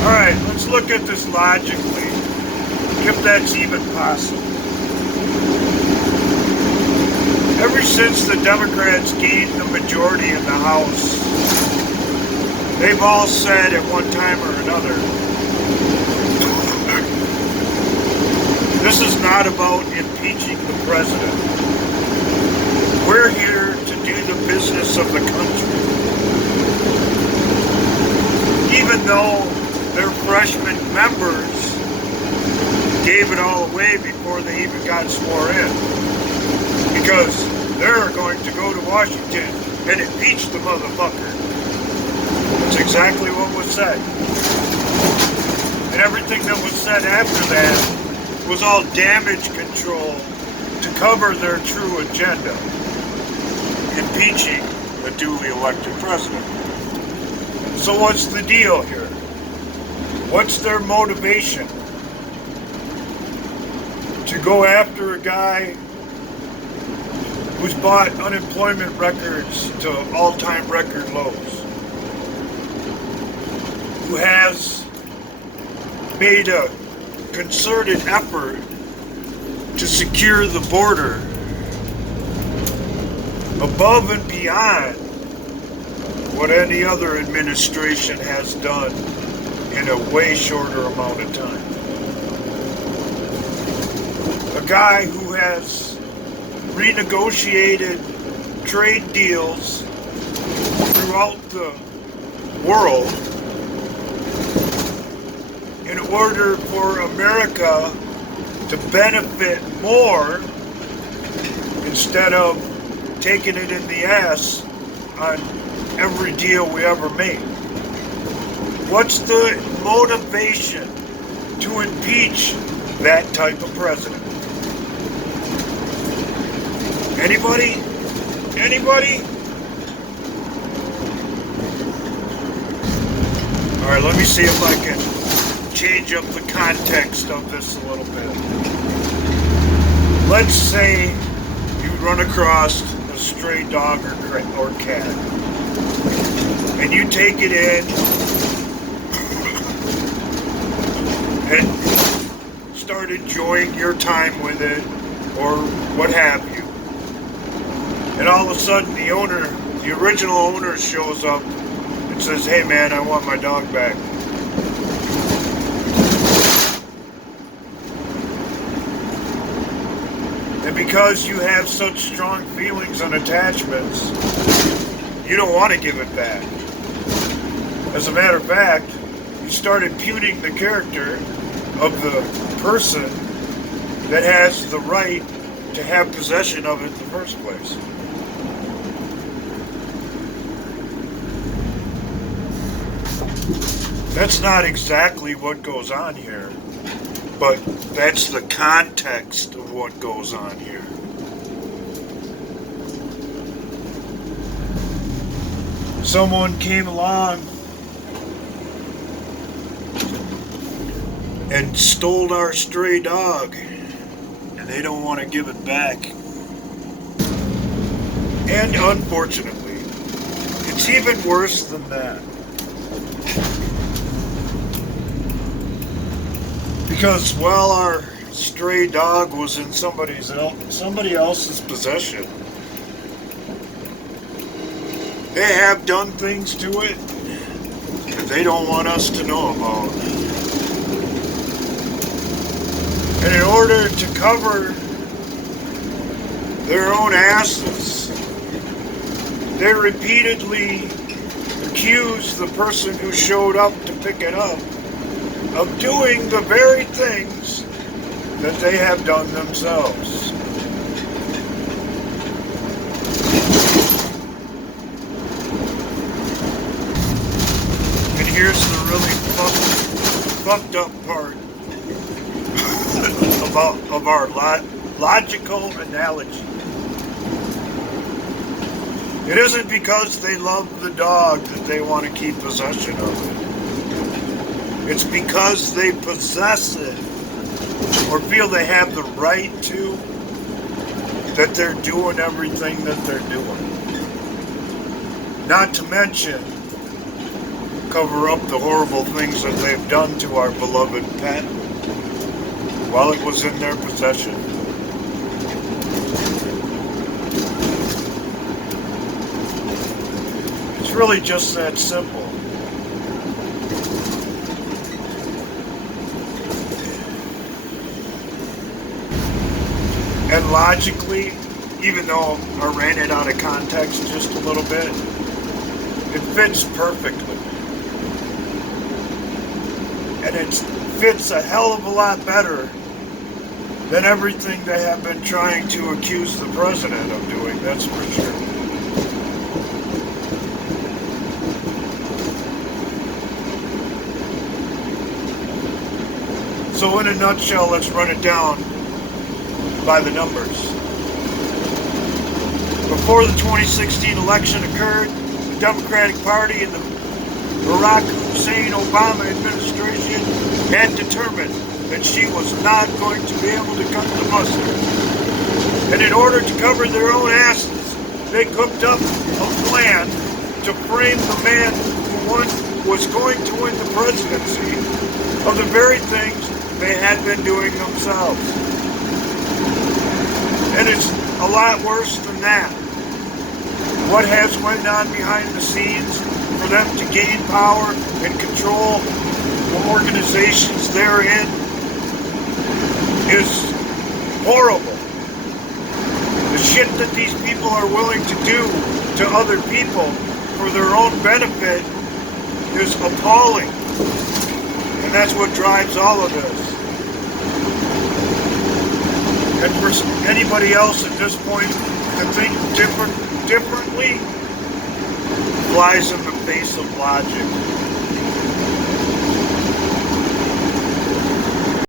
Alright, let's look at this logically, if that's even possible. Ever since the Democrats gained the majority in the House, they've all said at one time or another, this is not about impeaching the president. We're here to do the business of the country. Even though their freshman members gave it all away before they even got sworn in. Because they're going to go to Washington and impeach the motherfucker. That's exactly what was said. And everything that was said after that was all damage control to cover their true agenda. Impeaching a duly elected president. So what's the deal here? What's their motivation? To go after a guy who's brought unemployment records to all-time record lows, who has made a concerted effort to secure the border above and beyond what any other administration has done in a way shorter amount of time. A guy who has renegotiated trade deals throughout the world in order for America to benefit more instead of taking it in the ass on every deal we ever made. What's the motivation to impeach that type of president? Anybody? Anybody? Alright, let me see if I can change up the context of this a little bit. Let's say you run across a stray dog or cat, and you take it in and start enjoying your time with it, or what have you. And all of a sudden the original owner shows up and says, hey man, I want my dog back. And because you have such strong feelings and attachments, you don't want to give it back. As a matter of fact, you start imputing the character of the person that has the right to have possession of it in the first place. That's not exactly what goes on here, but that's the context of what goes on here. Someone came along and stole our stray dog, and they don't want to give it back. And unfortunately, it's even worse than that. Because while our stray dog was in somebody else's possession, they have done things to it that they don't want us to know about. And in order to cover their own asses, they repeatedly accuse the person who showed up to pick it up of doing the very things that they have done themselves. And here's the really fucked up part of our logical analogy. It isn't because they love the dog that they want to keep possession of it. It's because they possess it or feel they have the right to, that they're doing everything that they're doing. Not to mention cover up the horrible things that they've done to our beloved pet while it was in their possession. It's really just that simple. And logically, even though I ran it out of context just a little bit, it fits perfectly. And it fits a hell of a lot better than everything they have been trying to accuse the president of doing, that's for sure. So in a nutshell, let's run it down by the numbers. Before the 2016 election occurred, the Democratic Party and the Barack Hussein Obama administration had determined that she was not going to be able to cut the mustard. And in order to cover their own asses, they cooked up a plan to frame the man who was going to win the presidency of the very things they had been doing themselves. And it's a lot worse than that. What has went on behind the scenes for them to gain power and control the organizations they're in is horrible. The shit that these people are willing to do to other people for their own benefit is appalling. And that's what drives all of this. And for anybody else at this point to think differently flies in the face of logic.